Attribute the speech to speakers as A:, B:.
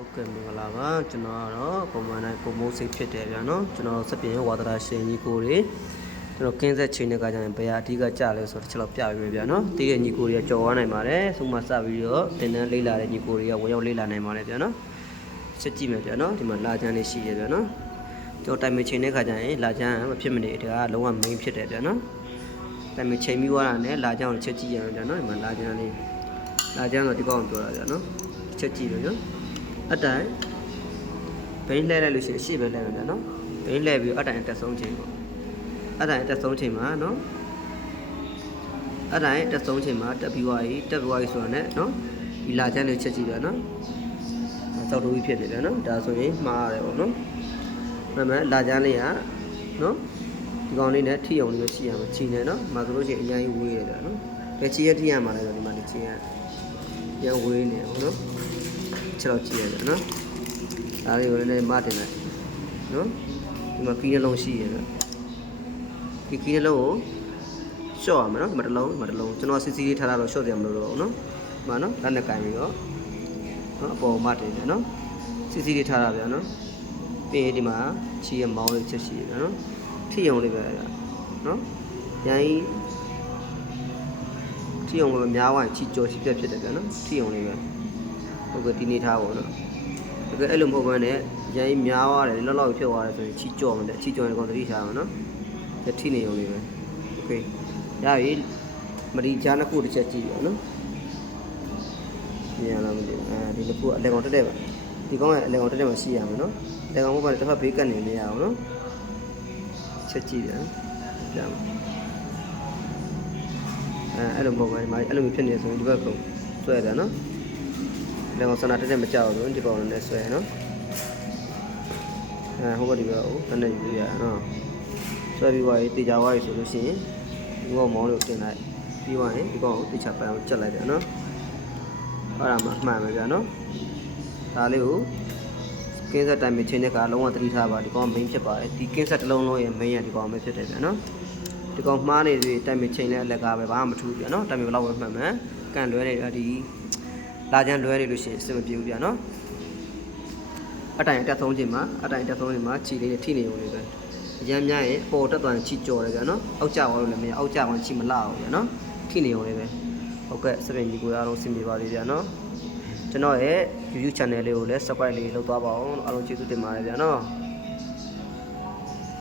A: ဟုတ်ကဲ့မင်္ဂလာပါကျွန်တော်ကတော့ပုံမှန်တိုင်းကိုမိုးစိတ်ဖြစ်တယ်ဗျာနော်ကျွန်တော်စပြင်ဝါဒရာရှင်ညီကိုတွေကျွန်တော်ကင်းဆက်ချိန်တွေကကြာရင်ဘယ်ဟာအဓိကကြာလဲဆိုတော့တစ်ချက်တော့ပြပေးမယ်ဗျာနော်တည်တဲ့ညီကိုတွေကကြော်သွားနိုင်ပါတယ်ဆုံးမစပြီးတော့တင်တန်းလေးလာတဲ့ညီကိုတွေကဝင်ရောက်လေးလာနိုင်ပါတယ်ဗျာနော်ချက်ကြည့်မယ်ဗျာနော်ဒီမှာလာချမ်းလေးရှိတယ်ဗျာနော်ကျွန်တော်တိုင်မချိန်တဲ့ခါကျရင်လာချမ်းမဖြစ်မနေဒါကလုံးဝ main ဖြစ်တယ်ဗျာနော်တိုင်မချိန်ပြီးသွားတာနဲ့လာချမ်းကိုချက်ကြည့်ရအောင်ဗျာနော်ဒီမှာလာချမ်းလေးလာချမ်းဆိုဒီကောင်ပြောတာဗျာနော်ချက်ကြည့်လို့နော် အတိုင်ဘိန်းလှဲလိုက်လို့ရှိရင်ရှေ့ပဲလှဲမှာဗျာနော်ဘိန်းလှဲပြီးတော့အတိုင်အတက်ဆုံးချိန်ပေါ့အတိုင်အတက်ဆုံးချိန်မှာနော်အတိုင်အတက်ဆုံးချိန်မှာတက်ပြီးသွားပြီတက်ပြီးသွားပြီဆိုတော့ ਨੇ နော်ဒီလာချမ်းလေးချက်ကြည့်ဗျာနော်သောက်တူကြီးဖြစ်နေဗျာနော်ဒါဆိုရင်မှားရတယ်ပေါ့နော်မှန်မှန်လာချမ်းလေးကနော်ဒီကောင်လေးနဲ့ထိအောင်လေးပဲရှိရမှာချီနေနော်မှာဆိုလို့ရှိရင်အရင်ကြီးဝေးရတယ်ဗျာနော်ဘယ်ချီရထိရမှာလဲဆိုဒီမှာဒီချီရရန်ဝေးနေပေါ့နော် ခြေတော့ကြည့်ရတယ်နော်ဒါလေးကိုလည်းမတင်လိုက်နော်ဒီမှာကီးနှလုံးရှိရတယ်ဒီကီးနှလုံးကိုရှော့ရမယ်နော်ဒီမှာတစ်လုံးဒီမှာတစ်လုံးကျွန်တော်စီစီလေးထားတာတော့ရှော့ကြမလို့တော့ဘူးနော်ဒီမှာနော်လက်နဲ့ကင်ပြီးတော့နော်အပေါ်မတင်တယ်နော်စီစီလေးထားတာဗျာနော်ပြီးရင်ဒီမှာချီရမောင်းလေးချက်ရှိရတယ်နော်ထိအောင်လေးပဲဗျာနော်ရိုင်းထိအောင်ပဲများသွားရင်ချီကြော်ချီပြက်ဖြစ်တယ်ဗျာနော်ထိအောင်လေးပဲ ဟုတ်ကဲ့ဒီနေထားပါတော့တကယ်အဲ့လိုမဟုတ်ဘဲနဲ့ရရင်များသွားတယ်လောက်လောက်ဖြစ်သွားတယ်ဆိုရင်ချီကြော်မယ်တဲ့ချီကြော်ရင်ကောင်သတိထားမှာနော်ဒါထိနေုံလေးပဲโอเคရပြီမဒီကြားနှစ်ခုတစ်ချက်ကြည့်ရအောင်နော်မြင်ရလားမသိဘူးအဲဒီနှစ်ခုအလဲကောင်တက်တက်ပါဒီကောင်ရဲ့အလဲကောင်တက်တက်မှာရှိရမယ်နော်အလဲကောင်ဘက်ကတော့တစ်ဖက်ဘေးကတ်နေမရအောင်နော်ချက်ကြည့်ရအောင်ပြန်အဲအဲ့လိုမဟုတ်ဘဲဒီမှာအဲ့လိုမျိုးဖြစ်နေဆိုရင်ဒီဘက်ကောင်ဆွဲတယ်နော် လည်းဆန္ဒတက်တက်မကြောက်ဘူးဒီကောင်နဲ့ဆွဲနော်အဲဟိုဘက်ဒီဘက်ကိုနည်းနည်းယူရနော်ဆွဲပြီးသွားရေးတေချာသွားရေးဆိုလို့ရှိရင်ဒီကောင်မောင်းလို့တင်လိုက်ပြီးသွားရင်ဒီကောင်ကိုတေချာပန်းအောင်ချက်လိုက်တယ်နော်အဲ့ဒါမှအမှန်ပဲဗျာနော်ဒါလေးကိုကင်းဆက်တိုင်မချင်းတဲ့ကလုံးဝသတိထားပါဒီကောင် main ဖြစ်ပါတယ်ဒီကင်းဆက်တစ်လုံးလုံးရဲ့ main ရဒီကောင်ပဲဖြစ်တယ်ဗျာနော်ဒီကောင်မှားနေပြီတိုင်မချင်းတဲ့အလက်ကပဲဘာမှမထူးဗျာနော်တိုင်မဘလောက်ပဲမှန်မှန်ကန်လွဲနေတဲ့ဒီ လာချမ်းလွဲနေလို့ရှိရင်အဆင်မပြေဘူးဗျာနော်အတိုင်အတက်ဆုံးချိန်မှာအတိုင်အတက်ဆုံးချိန်မှာခြေလေးနဲ့ထိနေုံလေးပဲအရမ်းများရင်ပေါ်တက်သွားရင်ခြေကြော်တယ်ဗျာနော်အောက်ကျသွားလို့လည်းမရအောက်ကျသွားခြေမလှအောင်ဗျာနော်ထိနေုံလေးပဲဟုတ်ကဲ့စပင်ကြီးကိုအားလုံးဆင်ပြေပါသေးဗျာနော်ကျွန်တော်ရဲ့ YouTube channel လေးကိုလည်း subscribe လေးလုပ်သွားပါအောင်အားလုံးကျေးဇူးတင်ပါတယ်ဗျာနော်